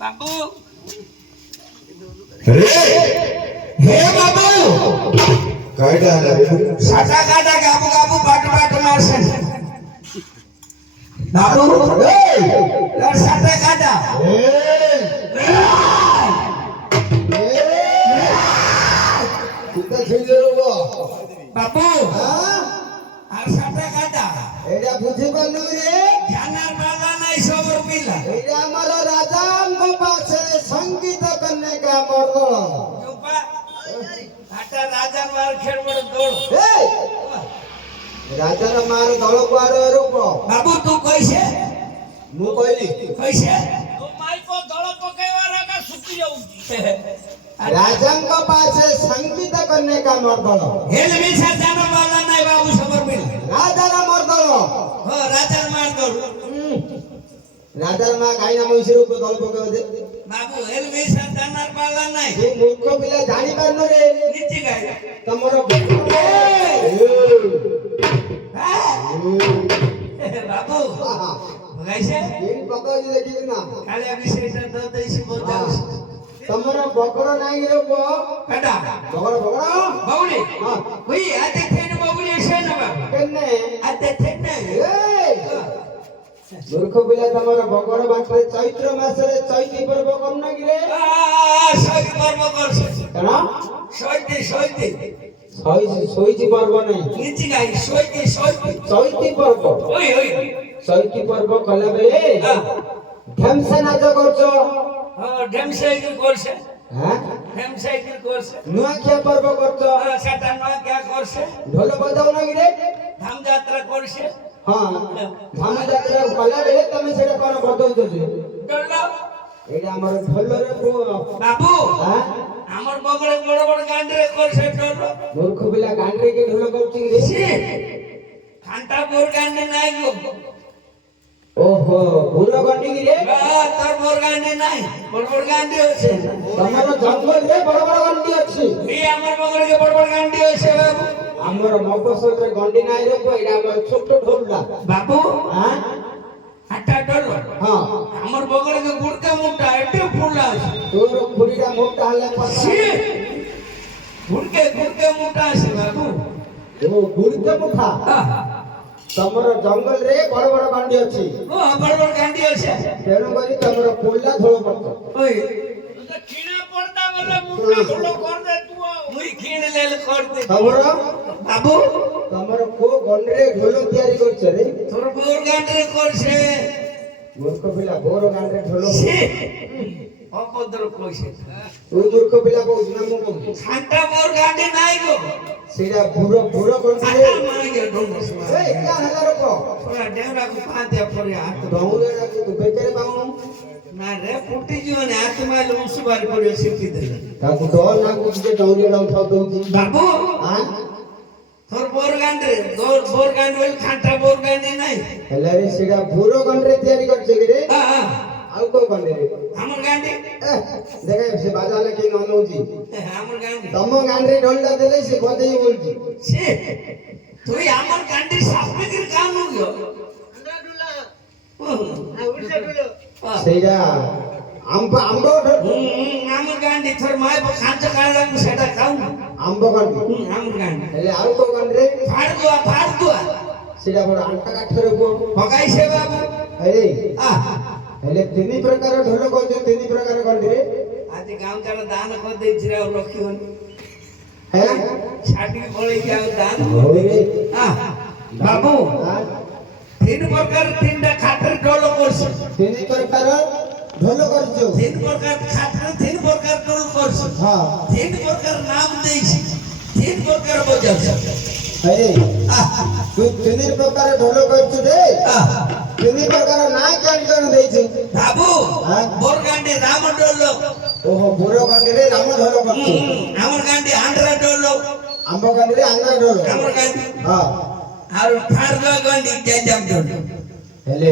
बाबू हे बाबू काय झालं साटा काटा गाबू गाबू पाट पाट मारसन बाबू यार साटा काटा कितना खेले रो बाबू আর সাটা কাটা এটা বুঝি পারলু রে জানার বালা নাই সবর পিলা এটা আমার রাজাঙ্গ পাশে সঙ্গীত করনে কা মর্দল চুপা আটা রাজার মার খেড়বড় দৌড় এই রাজার মার দল কুয়ার রূপ বাবু তু কইছে মু কইলি কইছে তো মাইকো দଳ পকাইবার আগা সুকি যাউছি রাজাঙ্গ পাশে সঙ্গীত করনে কা মর্দল হেল মিছা জানো বালা নাই বাবু সবর পিলা রাজার মর্দল ও রাজার মার দৌড় রাজার মা কাইনা মহিষের উপর দল পকাবে দে বাবু হেল মিছা জানার বালা নাই তুই মূর্খ পিলা জানি পারনু রে নিচে গাই তোমার বাবু গাইছে এই পকাই দেখি না খালি আমি সেটা তো দেইছি বোঝাও তোমার বকড় নাই রে গো কাটা বকড় বকড় বাউলি হ্যাঁ ওই আতে থেন বাউলি এসে না বাবু কেনে আতে থেন এই মূর্খ পিলা তোমার বকড় বাটরে চৈত্র মাসরে চৈতি পর্ব কম না গিরে সই পর্ব করছে কেন সইতে সইতি পর্ব নাই নিচে গাই সইতে চৈতি পর্ব ওই চৈতি পর্ব কলা বেলে ঢেমসা নাচ করছো ঢেমসাইকেল করছে হ্যাঁ ঢেমসাইকেল করছে নুয়াখিয়া পর্ব করছো সেটা নয় কে করছে ঢোল বাজাও না গিরে ধাম যাত্রা করছে হ্যাঁ ধাম যাত্রা কলা বেলে তুমি সেটা কোন বদৌছো ডল্লা এটা আমার ঢোলরে বাবু হ্যাঁ আমার বগলে বড় বড় গান্ডরে করছে ডল্লা মূর্খ পিলা গান্ডরে কে ঢোল করছি রে খান্তা বোর গান্ডে নাই গো ওহো বুড়ো গন্ডি গিরে তোর বোর গান্ডে নাই বড় বড় গান্ডে হচ্ছে তোমার জঙ্গল রে বড় বড় গন্ডি আছে এই আমার বগলে বড় বড় গান্ডে হচ্ছে বাবু আমার মফসলের গন্ডি নাই রে এটা আমার ছোট ঢোললা বাবু হ্যাঁ আটা ডল হ্যাঁ আমার বগলে গুড়কা মুটা এতে ফুলা আছে তোর খুড়িটা মোটা হলে পাতা গুড়কে মুটা আছে বাবু ও গুড়তে মুখা তোমার জঙ্গল রে বড় বড় গন্ডি আছে ও বড় বড় গান্ডি আছে তেণু করি তোমার পোল্লা ধোল পড়ত ওই খিনা পড়তা বলে মুটা হলো কর দে তু মুই খিন লেল কর দে খবর বাবু তোমার কো গন্ডরে ঢোল তৈরি করছে রে তোর বোর গান্ডে করছে মূর্খ পিলা বড় গান্ডরে ঢোল অপদ্র কইছে তুই মূর্খ পিলা কইছ না মু কইছি খান্তা বোর গান্ডে নাই গো সেটা বুড়ো বুড়ো গন্ডি আটা गया ढोंडा से ए क्या हला रखो थोड़ा डेरा को पाते पर हाथ डोंगरे राखी तू बेकरे पाऊं ना रे फुटी जीव ने हाथ में उस बार पड़े सिटी दे ताकू डोर ना कुछ के डोंगरे डाउन था दउची बाबू हां थोर बोर गांड वेल खाटा बोर गांडी नहीं हेला रे सीधा भूरो गंडरे तैयारी करछे के रे हां हां आउ को गंडे रे हमर गांडी देखा से बाजाले के ननौजी हमर गांडी तमो गांडरे ढोलडा देले से बजेई बोलची से तू हमर गांडी साफ में काम हो गयो ସେଇଟା ଆମ୍ବ ଆମର ଗାଣ୍ଡି ଥର ମାଏ ଖାଞ୍ଚ କାଢଲା ସେଟା ଖାଉ ଆମ୍ବ ଗଣ୍ଡି ଆମର ଗାଣ୍ଡି ହେଲେ ଆଉ କୋଉ ଗଣ୍ଡିରେ ଫାଡ ଦୁଆ ସେଇଟା ବଡ ଆଣ୍ଟା କାଠରେ ପୁଅ ପକାଇ ସେ ବାବୁ ହେଲେ ତିନି ପ୍ରକାର ଢୋଲ କହୁଛ ତିନି ପ୍ରକାର ଗଣ୍ଡିରେ ଆଜି ଗାଁ ଚାଳ ଦାନ କରିଦେଇଛି ଆଉ ରଖିବନି ହେ ଛାଟିକି ପଳେଇକି ଆଉ ଦାନ ବାବୁ तीन प्रकार तीनटा खातर ढोल करछ तीन प्रकार ढोल करछ तीन प्रकार खातर तीन प्रकार ढोल करछ हां तीन प्रकार नाम देछि तीन प्रकार बजाछ अरे तू तीन प्रकार ढोल करछ रे तीन प्रकार ना केन देछि बाबू बोरगांडी राम ढोल ओहो बोरगांडी रे राम ढोल करछ हमर गांडी आंध्रा ढोल आंब गांडी रे आंध्रा ढोल हमर गांडी हां और फारदुआ गंडी गंजाम ढोल हेले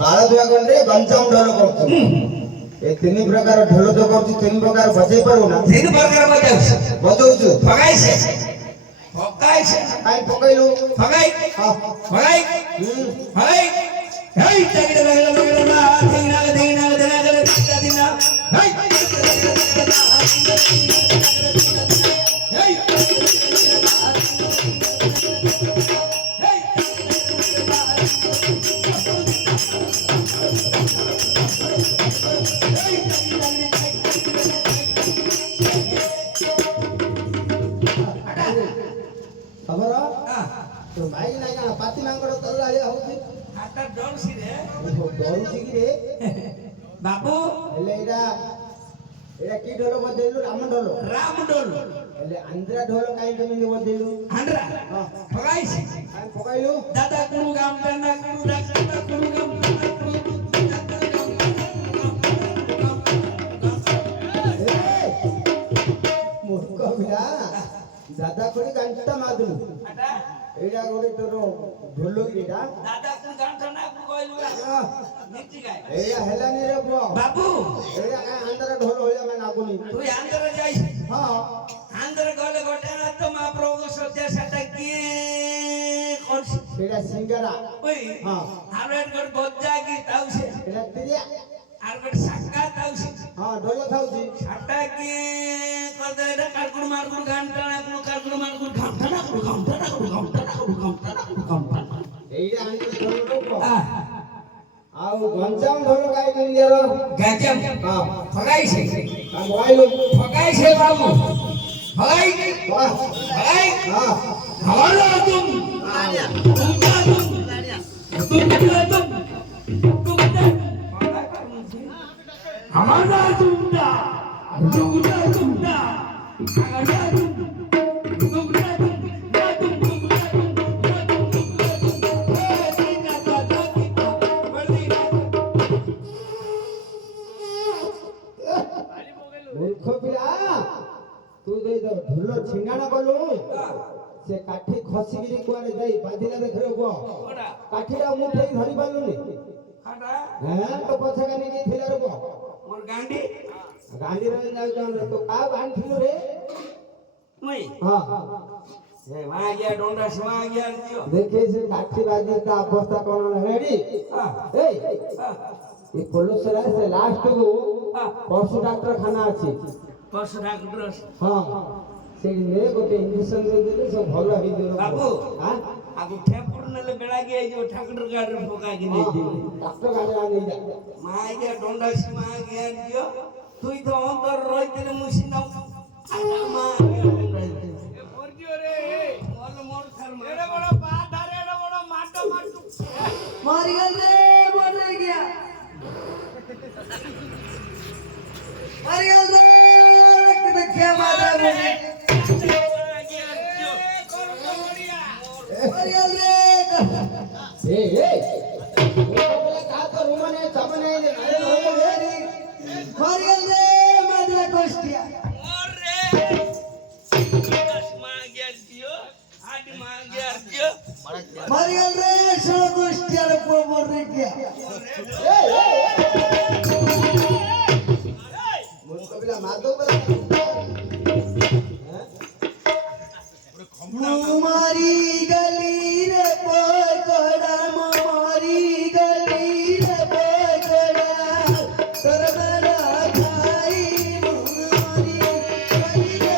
फारदुआ गंडे गंजाम ढोल करछ ए तीन प्रकार ढोल तो करछ तीन प्रकार बजाई पारू ना तीन प्रकार बजाउछु फगाई से काई पकैलु फगाई हां फगाई फगाई हे तगड़ा लगला दिना दिना दिना दिना हे खबर तो भाई ना का पाती मांगड़ तल्ला या होती हाता डरसी रे डरुची की रे बाबू हेले एडा की ढोल बजेलु राम ढोल हेले आंध्रा ढोल काई कमी बजेलु आंध्रा हां फगाइसी काई फगाइलु दादा कुनु गाम टना कुनु डाक्टर कुनु गाम मूर्ख बिरा दादा कोनी गांटा मादु अटा एडा गोटे तोरो ढोल गिरा दादा कुनु गाम टना कुनु कहलु नीति गाय एया हेलानी रे बो बाबू एया का आंध्रा ढोल होया मैं नागुनी तू आंध्रा जाई हां आंध्रा गले गोटे ना तो महाप्रभु सत्य सत्य की कोन सेडा सिंगरा ओई हां हारेट गड बज्जा की ताउसे एडा तिरिया आरगड साका ताउसे हां ढोल थाउची साटा की कदे रे काकुड़ मारकुड़ घंटाना कुनु काकुड़ मारकुड़ घंटाना कुनु घंटाना एइडा आंटी ढोल रोको आउ गंजाम ढोल काई मिलियारो गंजाम हां फगाई से आ मोबाइल फगाई से बाबू फगाई वाह फगाई हां हमारा तुम हमारा तुमदा तुमदा तुमदा हमारा तुमदा मूर्ख पिला तू दे ढोल छिंगाना कलु से काठी खसिगिरी कुआरे जाई बाधिला देखरे गो काठीरा मुठेई धरि पालुनी खाटा हां तो पछा कानी की थिला रे गो मोर गांडी गांडी रे जाउ जाउ तो का बांधिलु रे मई हां ए वहां गया डोंडा से वहां गया दियो देखे से काठी बाजी का अवस्था कोन रेडी हां ए ये पुलिस से लास्ट को पशु डॉक्टर खाना अछि पशु डॉक्टर हां से ने गोटे इंजेक्शन दे देले सब भलो होई दियो बाबू हां आगु ठेपुर नेले बेला गया जो ठाकुर गाड़ रे पोका के नहीं दे डॉक्टर गाड़ी आ नहीं जा मां गया डोंडा से मां गया दियो तुई तो अंदर रोई तेरे मुसिना मां गया डोंडा ए मोरजियो रे मोल मोर थर मेरे बड़ा बात धारे रे बड़ा माटो माटू मार गया रे मर गया मार गया रे रक्त क्या मारा रे कौन तो बढ़िया मरियल रे ए बोले का करू मने सामने मरियल रे मधुर गोष्टिया अरे दस मांग्या दियो आठ मांग्या दियो मरियल रे सो गोष्टिया रे पोबर रे क्या मुझको बिला मार दो बड़ा मुमारी गली रे पकड़ा मुमारी गली रे पकड़ा करबला भाई मुमारी गली रे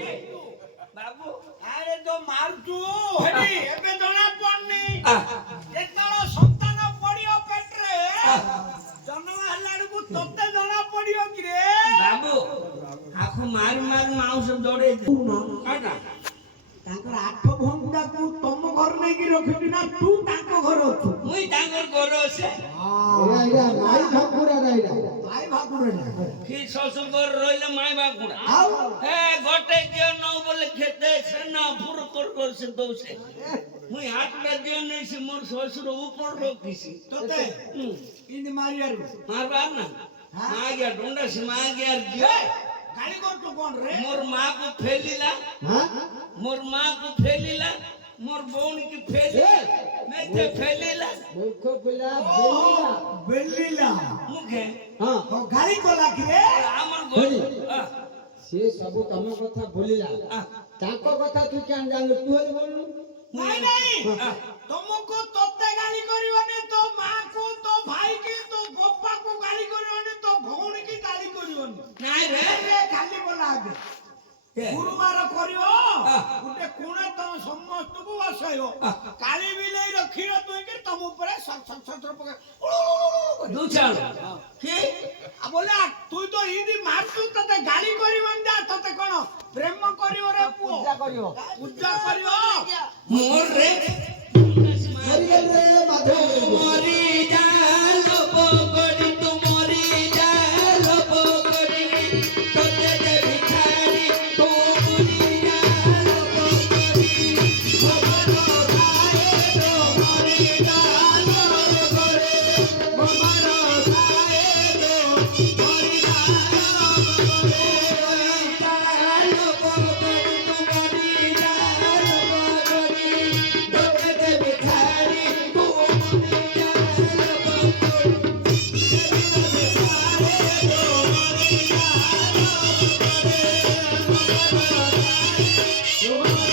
बाबू ଆରେ ତ ମାରୁଛୁ ହେଠି ଏବେ ଜଣା ପଡୁନି आ ଯେତେବେଳେ ସନ୍ତାନ ପଡିବ ପେଟରେ ଜନ୍ମ ହେଲା ବେଳକୁ ତତେ ଜଣା ପଡିବ କି ରେ बाबू आखु मार मार माउस जोड़े काटा ତାଙ୍କର 8 ଭଉଣୀଟାକୁ ତମ ଘର ନେଇକି ରଖିବି ନା ତୁ ତାଙ୍କ ଘର ଅଛୁ मुई तांगर गोरो से माई भाकुरा राइडा ଭାଇ ଭାଗୁରେ कि ससुर गोर रोइले माय बाकुड़ा ଆଉ ए गोटे के न बोले खेते से न না পুরো করছে দৌছে মুই হাতটা দিয়ে নেছি মোর শ্বশুর উপর রকিছি তোতে ইনি মারিয়ার মারবার না মা গিয়া ডন্ডা সে মা গিয়া যে গালি করতো কোন রে মোর মা को ফেলিলা হ্যাঁ मोर माँ को फैलिला मोर बहन की फैली मैं ते फैलिला মূর্খ পিলা বেলিলা বেলিলা मुखे হ্যাঁ ও গালি কলা কি রে আমার গোল সে ସବୁ ତମ କଥା ଭୁଲିଲା ତାଙ୍କ କଥା ତୁ କେন ଜାଣିଲୁ ତୁ ହେଲେ ବୋଲୁ নাই নাই ତମକୁ ତତେ ଗାଳି କରିବନି ତୋ ମାକୁ ତୋ ଭାଇକି ତୋ ବାପାକୁ ଗାଳି କରିବନି ତୋ ଭଉଣୀକି ଗାଳି କରିବନି ନାଇଁ ରେ ରେ ଗାଲି କଲା ଆଗେ ଗୁରୁବାର କରିବ ଗୋଟେ କୋଣେ ତମ ସମସ୍ତଙ୍କୁ ବସାଇବ କାଳି ବିଲେଇ ରଖିବ ତୁଇକି ତମ ଉପରେ ସତ୍ର ପକା दू चाल के ବୋଲେ তুই ତ ଇଦି ମାରଛୁ ତତେ ଗାଳି କରିବନି ଯା ତତେ କଣ ପ୍ରେମ କରିବ ରେ ପୁଅ ପୂଜା କରିବ मोर रे ମରିଗଲେ ରେ ମାଧବ मोरी जाल बगड़ी तू मोरी जाल बगड़ी तते दे भिखारी तू मोरी जाल बगड़ी मोरो खाए तो मोरी जाल बगड़ी मोरो खाए तो मोरी जाल बगड़ी तू मोरी जाल बगड़ी तते दे भिखारी तू मोरी जाल बगड़ी रे